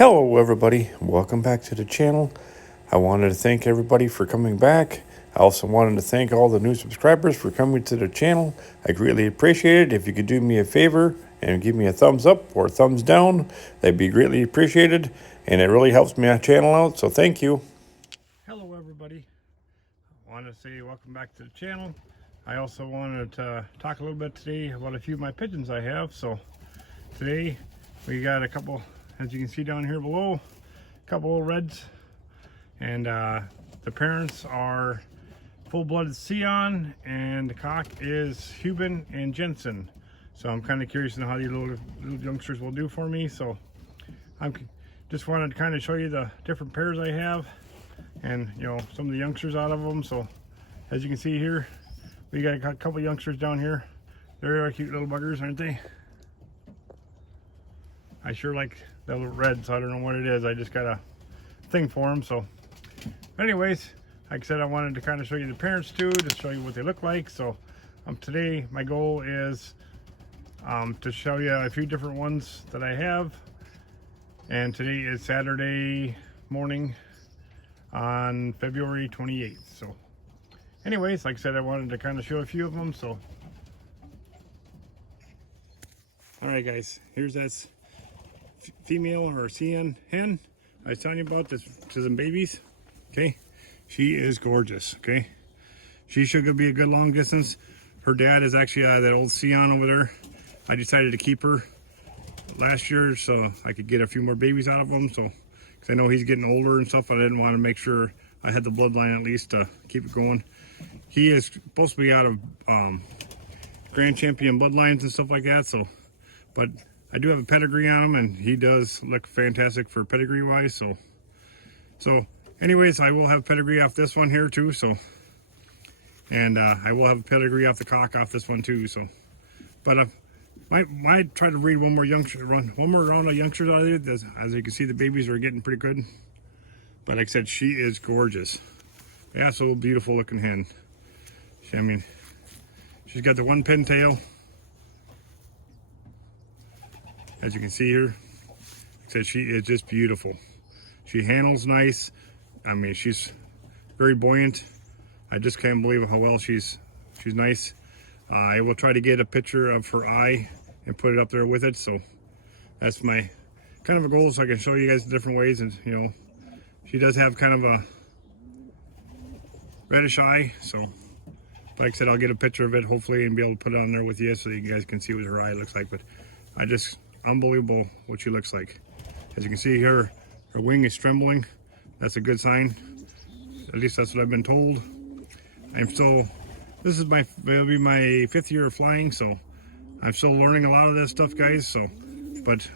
Hello everybody, welcome back to the channel. I wanted to thank everybody for coming back. I also wanted to thank all the new subscribers for coming to the channel. I greatly appreciate it. If you could do me a favor and give me a thumbs up or a thumbs down, that'd be greatly appreciated, and it really helps my channel out, so thank you. Hello everybody, I wanted to say welcome back to the channel. I also wanted to talk a little bit today about a few of my pigeons I have. So today we got a couple, as you can see down here below, a couple of reds, and the parents are full-blooded Pigeon, and the cock is Pigeon and Jensen. So I'm kind of curious to know how these little youngsters will do for me. So I'm just wanted to kind of show you the different pairs I have, and some of the youngsters out of them. So as you can see here, we got a couple youngsters down here. They're cute little buggers, aren't they? I sure like the little red, so I don't know what it is. I just got a thing for them. So anyways, like I said, I wanted to kind of show you the parents too, to show you what they look like. So today my goal is to show you a few different ones that I have. And today is Saturday morning on February 28th. So anyways, like I said, I wanted to kind of show a few of them. So all right guys, here's that female or CN hen I was telling you about, this to some babies. Okay, she is gorgeous. Okay, she should be a good long distance. Her dad is actually that old Cian over there. I decided to keep her last year so I could get a few more babies out of him. So, because I know he's getting older and stuff, I didn't want to make sure I had the bloodline at least to keep it going. He is supposed to be out of Grand Champion bloodlines and stuff like that. So, but I do have a pedigree on him, and he does look fantastic for pedigree wise. So anyways, I will have pedigree off this one here too. So, and I will have a pedigree off the cock off this one too. So, but might try to breed one more youngster, run one more round of youngsters out of there. As you can see, the babies are getting pretty good. But like I said, she is gorgeous. Yeah, so beautiful looking hen. I mean, she's got the one pin tail, as you can see here. Like I said, she is just beautiful. She handles nice. I mean, she's very buoyant. I just can't believe how well she's nice. I will try to get a picture of her eye and put it up there with it. So that's my kind of a goal, so I can show you guys the different ways. And she does have kind of a reddish eye. So, but like I said, I'll get a picture of it hopefully and be able to put it on there with you so you guys can see what her eye looks like. But unbelievable what she looks like. As you can see here, her wing is trembling. That's a good sign. At least that's what I've been told. This is will be my 5th year of flying, so I'm still learning a lot of this stuff, guys. So, but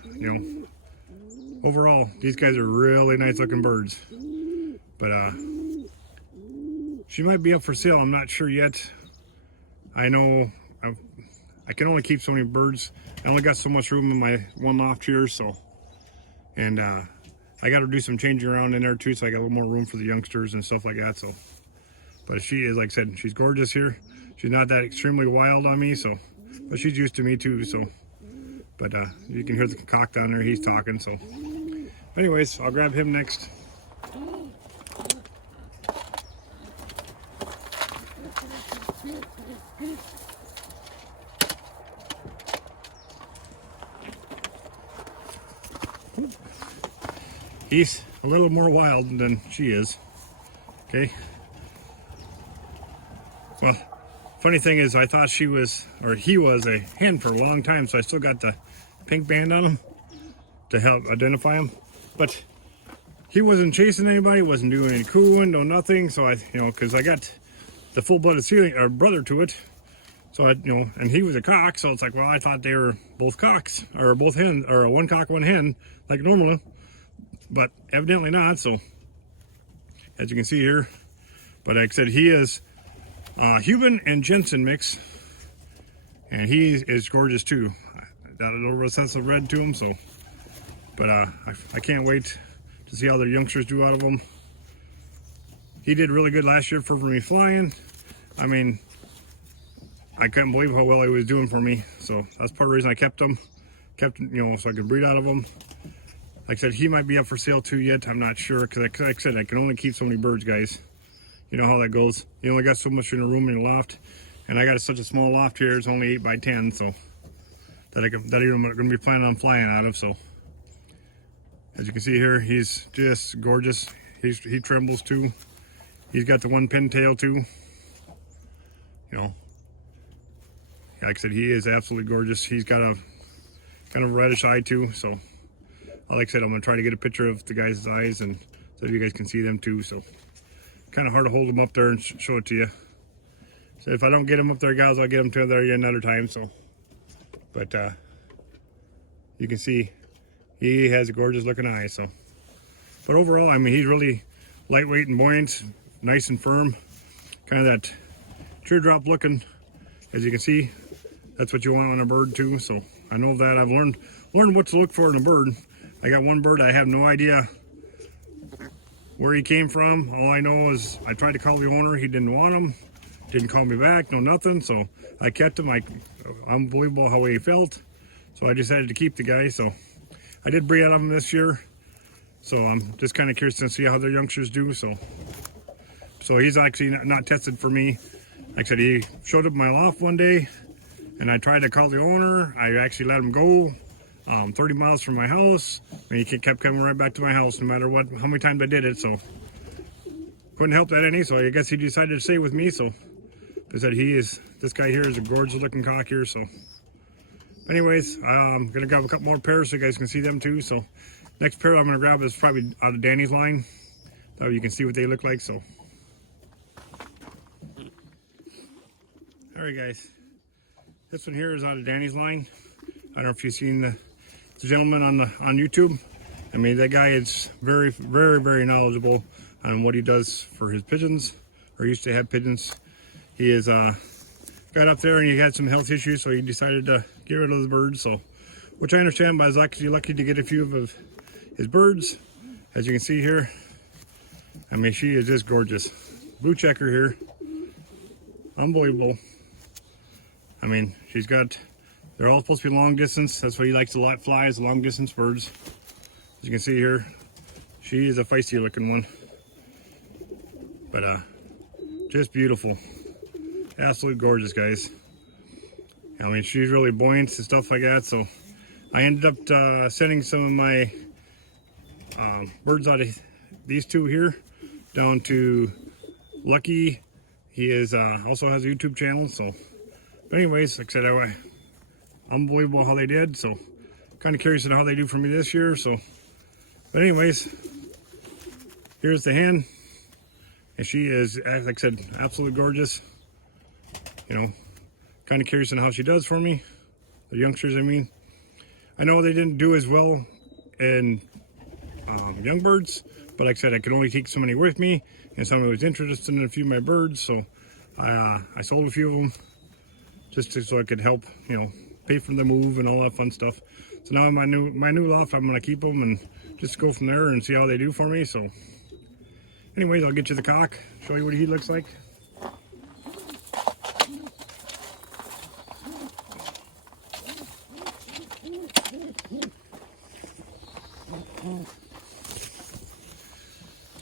overall, these guys are really nice looking birds. But she might be up for sale. I'm not sure yet. I know I can only keep so many birds. I only got so much room in my one loft here, so, and I got to do some changing around in there too, so I got a little more room for the youngsters and stuff like that. So, but she is, like I said, she's gorgeous here. She's not that extremely wild on me, so, but she's used to me too. So, but you can hear the cock down there, he's talking. So anyways, I'll grab him next. He's a little more wild than she is. Okay. Well, funny thing is, I thought he was a hen for a long time, so I still got the pink band on him to help identify him. But he wasn't chasing anybody, wasn't doing any cooing, no nothing. So because I got the full-blooded brother to it. So and he was a cock, so it's like, well, I thought they were both cocks, or both hens, or one cock, one hen, like normal. But evidently not. So as you can see here, but like I said, he is Pigeon and Jensen mix, and he is gorgeous too. Got a little sense of red to him. So, but I can't wait to see how their youngsters do out of him. He did really good last year for me flying. I mean, I couldn't believe how well he was doing for me. So that's part of the reason I kept him, so I could breed out of him. Like I said, he might be up for sale too yet. I'm not sure, because like I said, I can only keep so many birds, guys. You know how that goes. You only got so much in a room in your loft, and I got such a small loft here. It's only 8 by 10, so that I'm going to be planning on flying out of. So as you can see here, he's just gorgeous. He trembles too. He's got the one pin tail too. You know, like I said, he is absolutely gorgeous. He's got a kind of reddish eye too. So like I said, I'm going to try to get a picture of the guy's eyes, and so you guys can see them too. So kind of hard to hold him up there and show it to you. So if I don't get him up there, guys, I'll get him to there another time. So, but you can see he has a gorgeous looking eye. So, but overall, I mean, he's really lightweight and buoyant, nice and firm, kind of that teardrop looking. As you can see, that's what you want on a bird too. So I know that I've learned what to look for in a bird. I got one bird, I have no idea where he came from. All I know is I tried to call the owner, he didn't want him, didn't call me back, no nothing. So I kept him. Unbelievable how he felt. So I decided to keep the guy. So I did breed out of him this year. So I'm just kind of curious to see how their youngsters do. So he's actually not tested for me. Like I said, he showed up in my loft one day, and I tried to call the owner. I actually let him go 30 miles from my house, and he kept coming right back to my house no matter how many times I did it. So couldn't help that any. So I guess he decided to stay with me. So I said, this guy here is a gorgeous looking cock here. So anyways, I'm gonna grab a couple more pairs so you guys can see them too. So next pair I'm gonna grab is probably out of Danny's line, so you can see what they look like. So all right, guys, this one here is out of Danny's line. I don't know if you've seen the gentleman on YouTube. I mean, that guy is very, very, very knowledgeable on what he does for his pigeons, or used to have pigeons. He is got up there and he had some health issues, so he decided to get rid of the birds. So, which I understand, but I was actually lucky to get a few of his birds. As you can see here, I mean, she is just gorgeous. Blue checker here, unbelievable. I mean, they're all supposed to be long distance. That's what he likes to fly, is long distance birds. As you can see here, she is a feisty looking one. But just beautiful. Absolutely gorgeous, guys. I mean, she's really buoyant and stuff like that. So I ended up sending some of my birds out of these two here down to Lucky. He is also has a YouTube channel. So, but anyways, like I said, unbelievable how they did. So kind of curious on how they do for me this year. So, but anyways, here's the hen, and she is, like I said, absolutely gorgeous. You know, kind of curious on how she does for me. The youngsters, I mean, I know they didn't do as well in young birds, but like I said, I could only take so many with me, and somebody was interested in a few of my birds, so I sold a few of them just so I could help, you know, pay for the move and all that fun stuff. So now in my new loft, I'm gonna keep them and just go from there and see how they do for me. So anyways, I'll get you the cock, show you what he looks like.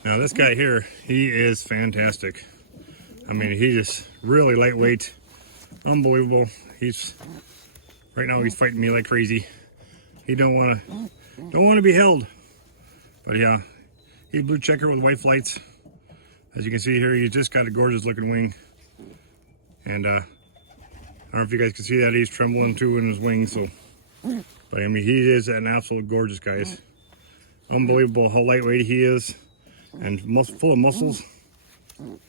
Now this guy here, he is fantastic. I mean, he is really lightweight, unbelievable. Right now he's fighting me like crazy. He don't want to be held. But yeah, he's blue checker with white flights. As you can see here, he's just got a gorgeous looking wing. And I don't know if you guys can see that, he's trembling too in his wings. So, but I mean, he is an absolute gorgeous, guys. Unbelievable how lightweight he is, and full of muscles.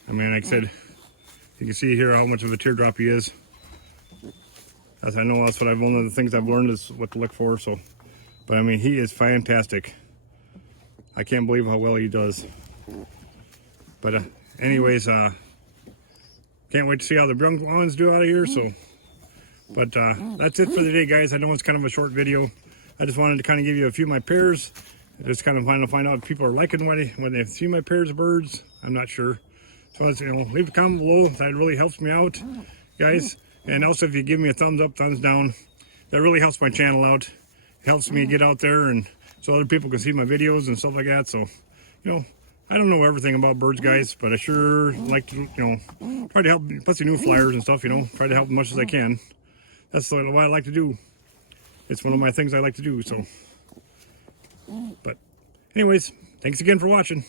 I mean, like I said, you can see here how much of a teardrop he is. As I know, that's what one of the things I've learned is what to look for. So, but I mean, he is fantastic. I can't believe how well he does. But anyways, can't wait to see how the young ones do out of here. So, but that's it for the day, guys. I know it's kind of a short video. I just wanted to kind of give you a few of my pairs. Just kind of find out if people are liking when they see my pairs of birds. I'm not sure. So let's, you know, leave a comment below. That really helps me out, guys. And also, if you give me a thumbs up, thumbs down, that really helps my channel out. It helps me get out there and so other people can see my videos and stuff like that. So, you know, I don't know everything about birds, guys, but I sure like to, you know, try to help, plus the new flyers and stuff, you know, try to help as much as I can. That's what I like to do. It's one of my things I like to do, so. But anyways, thanks again for watching.